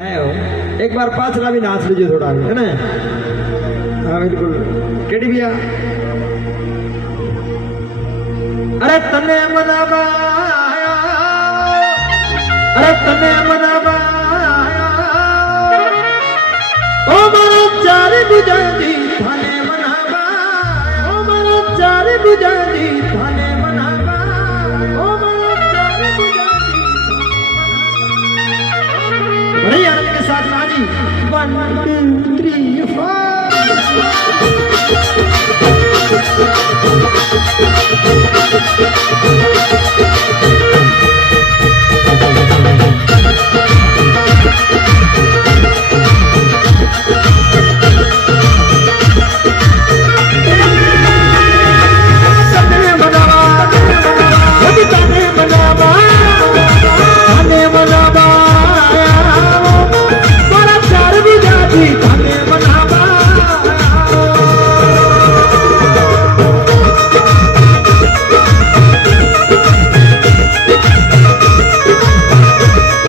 एक बार पाछला भी नाच लीजिए थोड़ा है ना। हाँ बिल्कुल केडी भैया। अरे तने मनावाया, अरे तने मनावाया, ओ मारा चार बुझादी थाने मनावाया, ओ मारा चार बुझादी थाने मनावाया, ओ मारा चार बुझादी बड़े आनंद के साथ नाची 1 2 3 4। जी